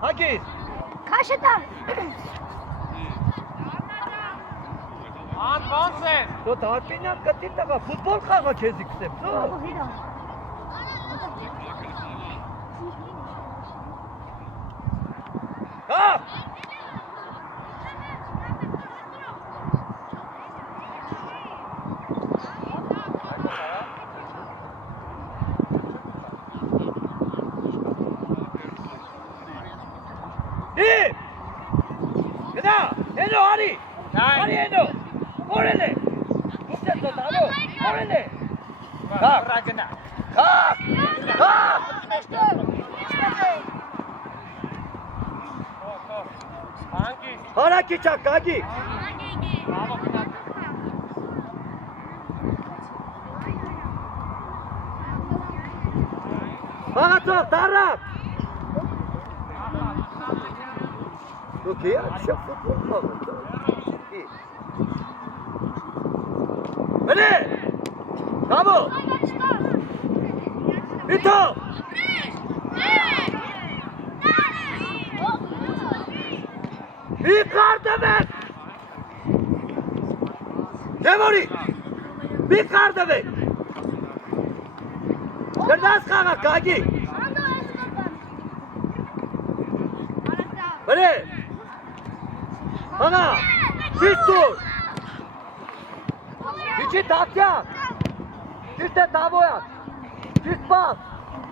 Haki! Kaşıdan. An Bonsen. To tarpinyan katin taga futbol kaga keziksem. To. Kalk! Bir! Գնա, հենո արի։ Արի հենո։ Որեն է։ Դուք ես դատալու։ Որեն է։ Գա, գնա։ Գա։ Հարակի չակ, գագի։ Բաղացող, տարապ։ Դուք ետ շապոտով բաղացող։ Բնի, կամո։ Բիտով։ Մի կարդվեք։ Դեմորի, մի կարդվեք։ Գրդաս խաղա, կագի։ Բրե։ Հանա, ճիշտուր։ Իչի տակյակ։ Ճիշտ է տավոյակ։ Ճիշտ պաս։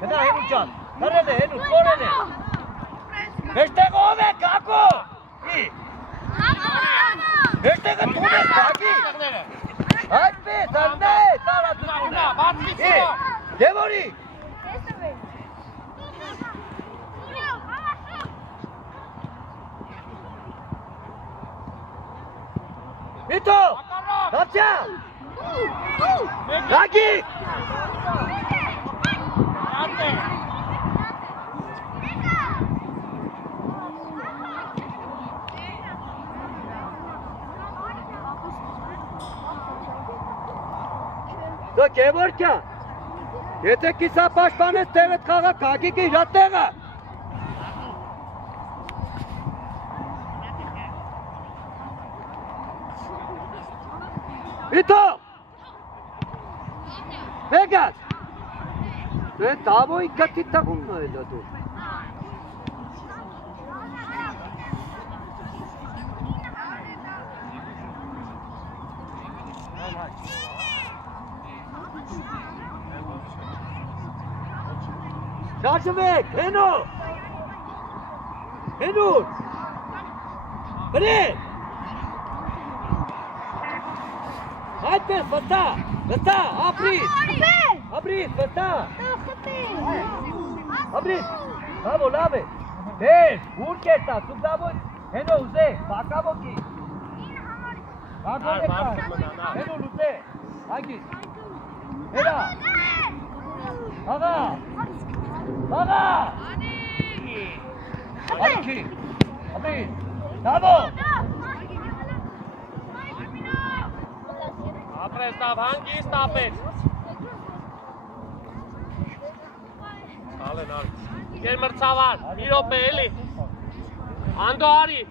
Գնա հենու ճան, հրեն է, հենու, կորեն է։ Հեշտեղ ով է, կակո։ Հեշտեղը տուն ես, կագի։ Այդպես, աննե, տարատություն է։ Դեմորի։ Իտո, դապչա, գագի։ Դո կևոր կյա, եթե կիսա պաշպանես տեղդ խաղա կագիկը իրա տեղը։ Իտո, վեգաս, դե տավոյի կտի տաղում նոյլա դու։ Շաշվեք, հենո, հենուր, բրե, այդպես, վստա, ապրիս, վստա, ապրիս, լավ է, դեր, ուր կեստա, սուգզավոյ, հենո ուզե, բակավոքի, հենո լուծե, այգիս, հերա, աղա, Ալքի, ապրիս, դավո, Ապրես տավ, հանգիստ ապեց։ Ալեն, կեր մրցավար, մի ռոպե էլի, անդո արի։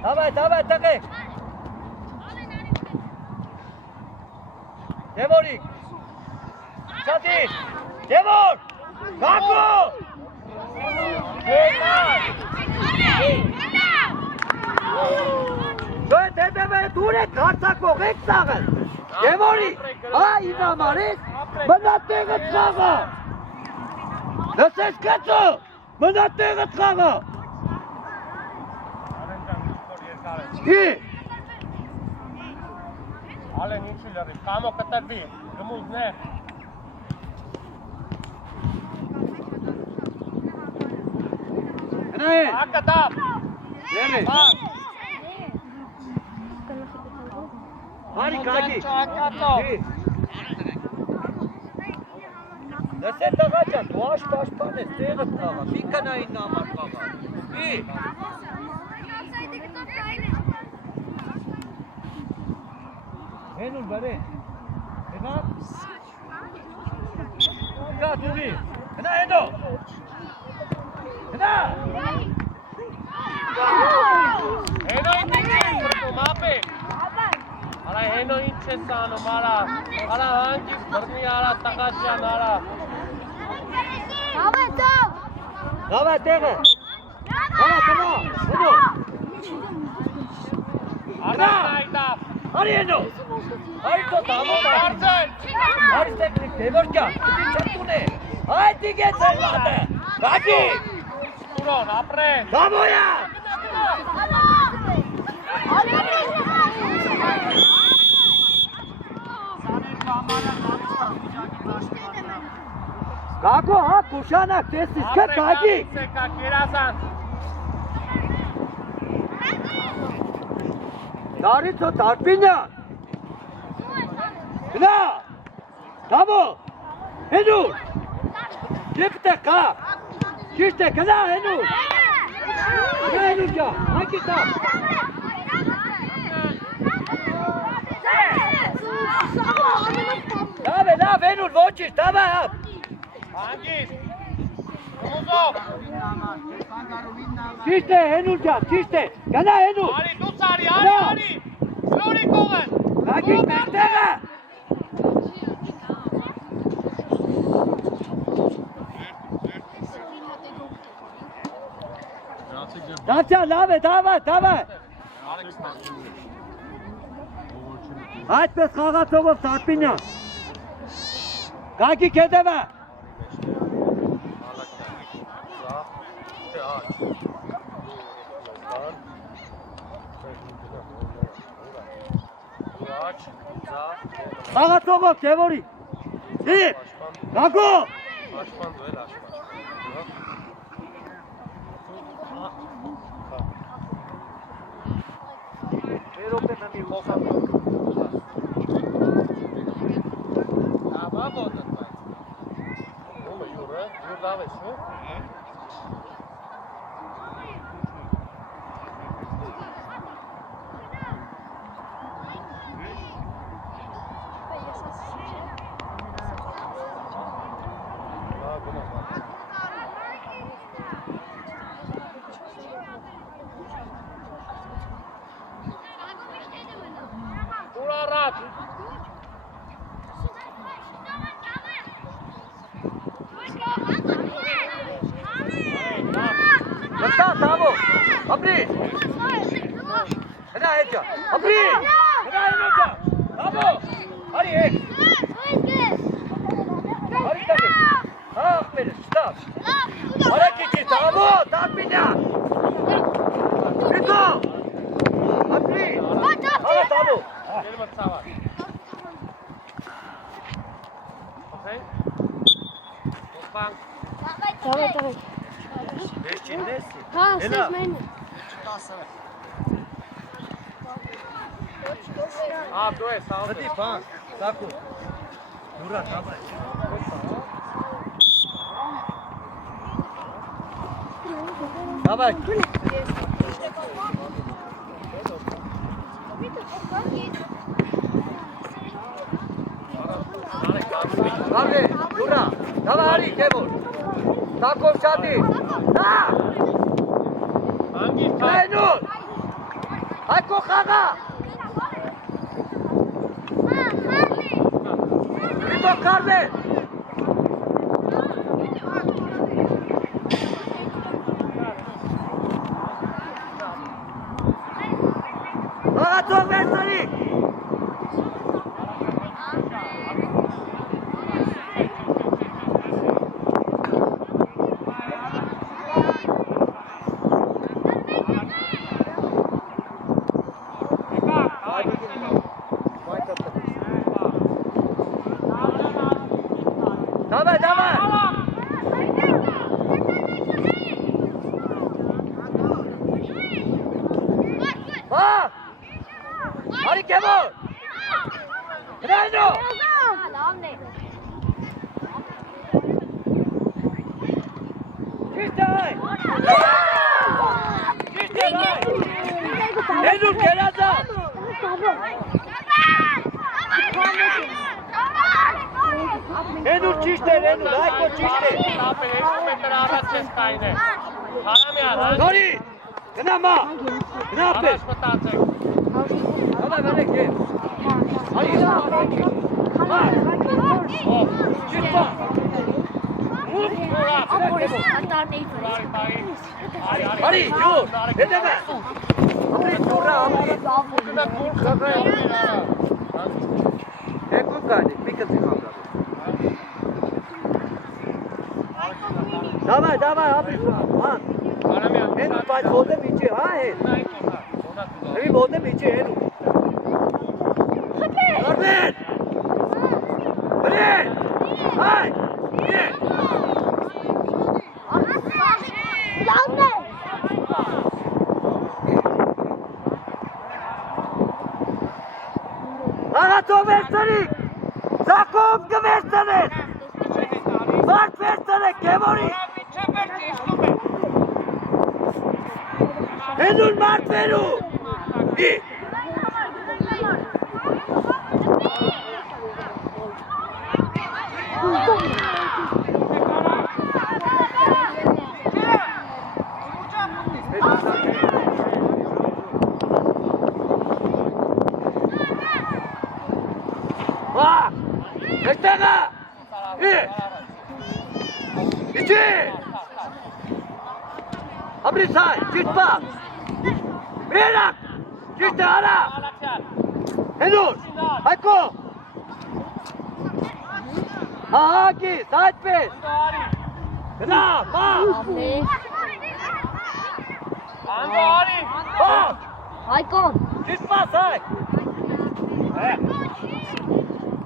Դավայ, տղեք, Դևորիկ, շատիր, Դևոր, գակո, դուր եք հարցակող եք սաղել, Դևորիկ, իզամարից, մնատ տեղըտ խաղա, լսես կծո, մնատ տեղըտ խաղա, Ալեն ինչի լրի, կամո կտրվի, գմուզներ։ Հնայ է, Ակը դապ, ելի, հարի կագի, լսե տղաճա, դու աշպաշպան ես, տեղըտ խաղա, մի կնային նամար խաղա, Հենուր բրե, հենա, գա դուղի, հենա հենո, հենա, հենո ինչ ես բրտում, ապեք, արա հենո ինչ ես անում, արա հանգիս բրնի արա, տղաճյան արա, Դավայ տեղը, հենա, հենո, արա նայդավ, Արի ենո։ Արի թո տամոն Բարձր։ Արի տեքնիկ դևորկա։ Դի չտունե։ Այ դիգե ծելվատը։ Բակի։ Ուրոն, ապրեն։ Դամոյա։ Գագո հա կուշանակ տեսնես կա գագի։ Սեկա կիրազան։ Դարիցո Տարպինյան։ Գնա։ Դամո։ Հենուր։ Դեպտե կա։ Ճիշտ է գնա հենուր։ Գնա հենուր ջան, հակի տա։ Լավ հենուր ոչիշ, դավա հա։ Հանգիստ։ Ուզով։ Ճիշտ է հենուր ջան, ճիշտ է։ Գնա հենուր։ Արի դուս արի։ Լորի կողեն։ Հագիկ մեղտեղը։ Դավճա լավ է, դավա։ Այդպես խաղացողով Տարպինյան։ Գագիկ հետևը։ Խաղացողով Գևորի։ Դիպ, Գագո։ Մստա, Դավո, ապրի։ Հնա հետյա, ապրի։ Հնա հետյա, Դավո, արի հետ։ Արի տագի, աղբերը, շտապ։ Արակիչի, Դավո, Տարպինյան։ Հետո, ապրի։ Արա Դավո։ Ելմը ծավար։ Okay? Ուսպանք։ Վերջին դեսի։ Հա, սես մեն։ Դու ես, աղդ Հդի բանք, սակու։ Դուրա, դավայ։ Դավայ։ Բարդե, դուրա, դավա արի, կևոր։ Սակով շատի։ Դա։ Հանգիստ, Այնուր։ Այկո խաղա։ Հետո կարվե։ Աղացող վերցարի։ Давай, давай! Ва! Ари кемо! Райно! Чистай! Чистай! Эду кераза! Էնուր ճիշտ էր, էնուր, այկո ճիշտ էր։ ապեր, 2 մետր առաջ ես կային է։ Հարամ յար, հա։ Նորի, գնա մա, գնա ապեր։ Առաջ մտացեք։ Հավա վենեք է։ Արի, մա, ճիշտ բա։ Արի, յուր, հետևը։ Ապրի ջուրը, ապրի։ Երկու կանի, մի կծի խանդարը։ Դավայ, ապրի ման։ Հենու բայց ոտը միջի, հա հեն։ Հենի ոտը միջի, հենու։ Լորվեն։ Բրեն։ Հայ, իրեն։ Լավն է։ Աղատով վերցնիկ, ծակով կվերցնեք, մարդ վերցնեք, կևորի, հենուն մարդ վերու, ի, Eştega! İçi! Abri say, çift bak! Berak! Çifte ara! Henur! Hayko! Haki! Sait pes! Gına! Bak! Bak! Haykon. Çift bak say!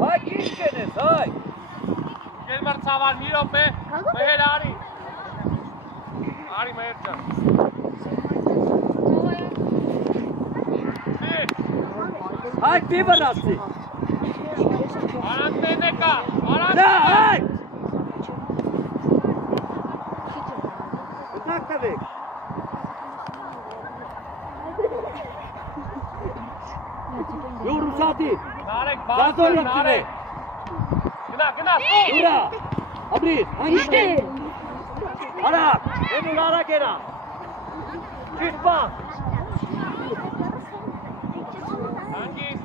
Ay kimseniz ay? Gel Marçavar, մի րոպե։ Մհեր արի։ Արի մհեր ջան։ Ay bir barası. Արանք տենեկա, արանք։ Ne ay? Bırak tabii. Yorum saati. Նարեկ, Gazol բարձր, yaptı. նարեկ։ Գնա, Ura. Abris. Hangi? Ara. Henul ara gena. Çift bak. Հանգիստ։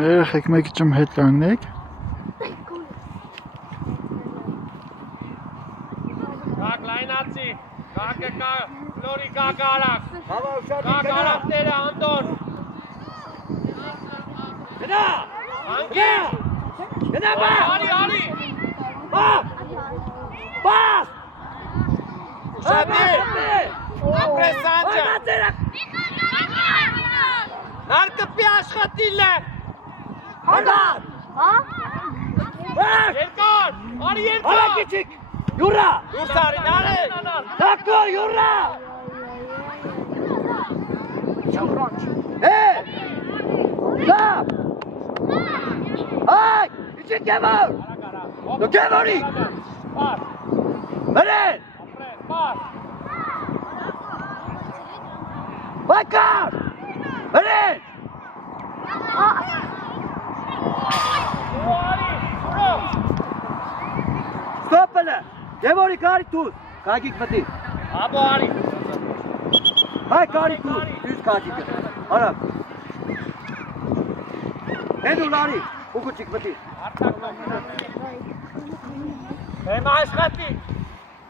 Երեխեք մեկ ճմ հետ կանգնեք։ Կակ լայնացի, կակ է կա, լորի կակ արակ, Hava uşağı կակ gena. արակները Անդոն, Gena. հանգիստ, Gena bak. արի, Bak. Bak. Uşatի, ապրես անջան, հարկպի աշխատիլ է, Hadi. Ha? Bak. երկար, արի Ara երկար, küçük. Yura. դուրսարի, նարեկ, Takko yura. Hey. Stop. Ay. Küçük gevur. No gevuri. պար, Beren. ապրես, պար, Bakar. Beren. ու արի, ուրով, Stop bana. Gevuri kari tuz. Kagik mati. աբո արի, Hay kari tuz. Düz kagik. Ara. Henulari. Uku çıkmati. եմ աշխատի,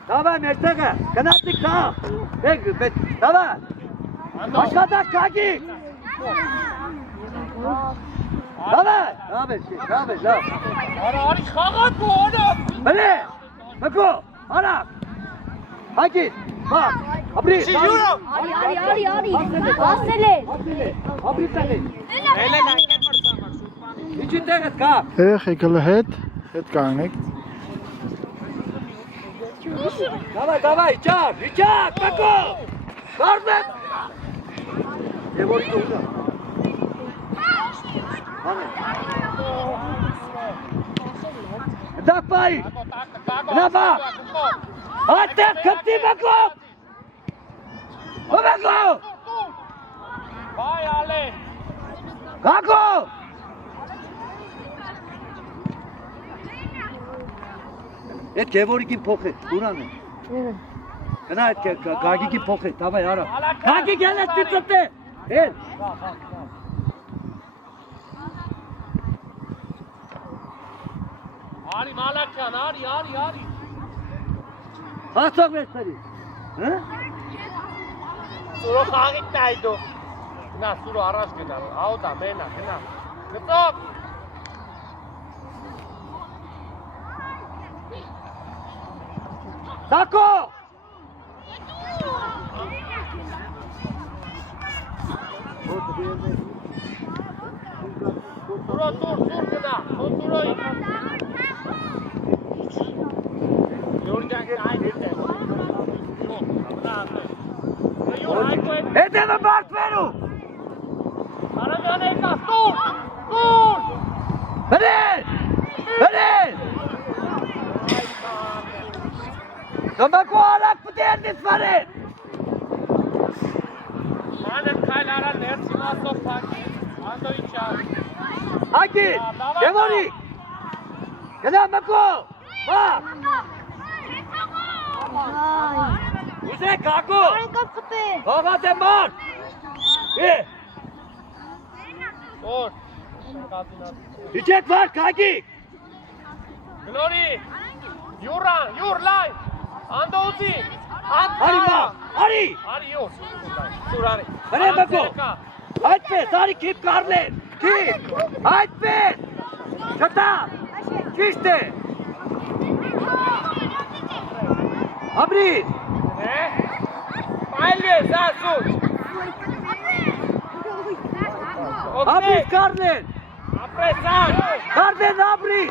Давай Mertega. Kanatlık sağ. Bet. Давай. Aşağıda kagik. Давай. Давай. Давай. Давай. արի, խաղատ ու օրը, Bale. Bako. Ara. Hadi. Bak. Abri. Yürü. Ari. Asele. Abri seni. էլ են անկեն մրցամար, շուտման, İçinde git ka. Երեխեք հլը հետ կանգնեք։ Давай. Çak. Çak. Bako. Kardeş. Ne var ki orada? Hani? Tak bay. Ne bak? Hadi kapti Bako. Bako. բայ ալե, Bako. Et kevori kim poket. Buranın. Kana et kagi kim poket. Davay ara. Kagi gel et tütsütte. Gel. Արի Մալաքյան, արի։ Հացող վերցրի։ Հա? Սուրո խաղիտ նայ դու։ Նա սուրո առաջ գնա, աուտա, մենա, գնա։ Գծով։ Դակո։ Սուրո տուր գնա, սուրոյի։ Յորջան այն հետ է։ Հետևը բարդ վերու։ Արամյան եկա, տուր։ Հրեն։ Դոմակո արակ պտերնից վարեն։ Մանր կայլ արա ներցի մասով պակի, անդո իչա։ Ակի, դեմորի։ Գնա մկո, բա։ Ուզեք ակո։ Անկապ խփե։ Հողատ է ման։ Օր։ Իջեք վար, կագի։ Գլորի, յուր լայն, անդո ուզի, Արի մա, արի։ Արի յուր, սուր արի։ Հրեն մկո։ Այդպես, արի կիպ կարնեն, կիպ, այդպես։ Չտա, ճիշտ է։ Աբրիզ։ Պայլ ես, ասուր։ Աբրիզ կարնեն։ Ապրեսան։ Կարնեն աբրիզ։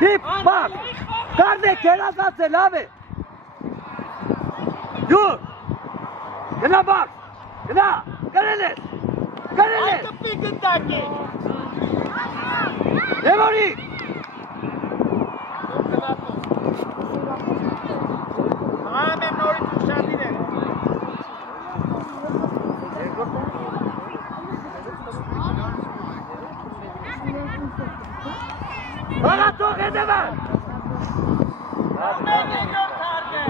Կիպ, բակ։ Կարնեն, կերազած է, լավ է։ Յուր։ Գնա բակ, գնա, գրել ես։ Այդ կպի գնդակի։ Դեմորի։ Ամ եմ նորից ուշադիր են։ Բաղատող հետևը։ Ամեն եկոր թարդ է։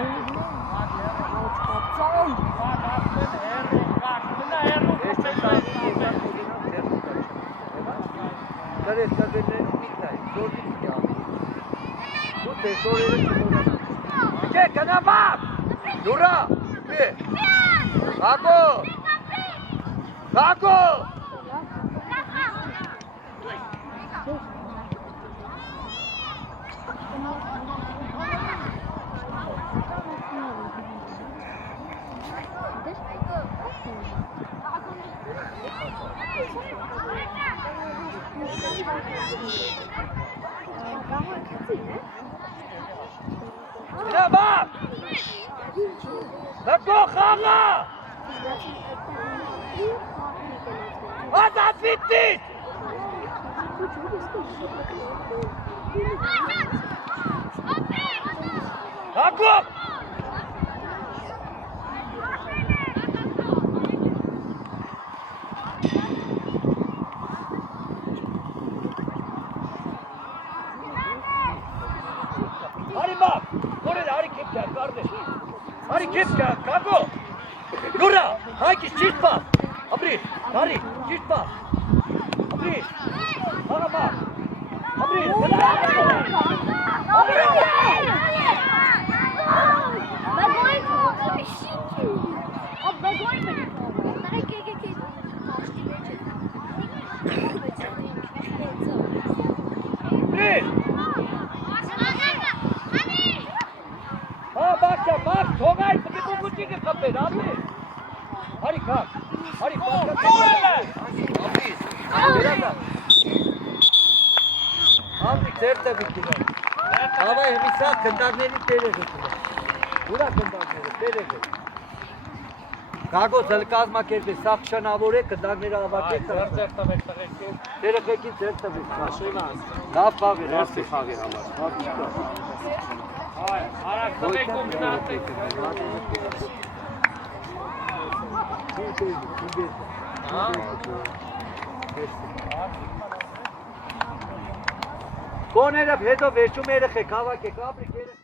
Գնա բակ։ Յուրա, բի։ Գակո։ Գնա բակ։ Գակո խաղա։ Ադապիտից։ Գակո։ Արի բակ, կորել արի կիպ կար, կարդե։ Արի կիպ կար, կագո։ Յուրա, հայքիս ճիշտ պաս։ Աբրիզ, արի, ճիշտ պաս։ Աբրիզ, հարա բակ։ Աբրիզ, գնա։ Աբրիզ։ Հա, բակյա, բակ, թողայ, պտի բուգուտիկը խպեր, ալի։ Արի կակ, արի բակյա, աբրիզ, երագա։ Ամրիկ, ձերտը վիկիվա։ Հավայ հմիսա կնդարների տեր է գտում։ Ուրա կնդարները, տեր է գտում։ Գագոց հլկազմակերտ է, սաղ շանավոր է, կնդարները ավակեք տղեր։ Տերը խեկին ձեր տվեք, լավ խաղ էր, ասի խաղ էր համար։ Արակ տվեք ու գնացեք։ Կոները հետո վերջում երեխեք, հավաք եք, ապրիք երեխեք։